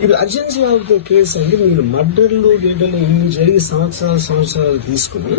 మీరు urgency of the case అంటే మీరు మర్డర్లు డేటలు ఇన్ని జరిగి సంవత్సరాల సంవత్సరాలు తీసుకుని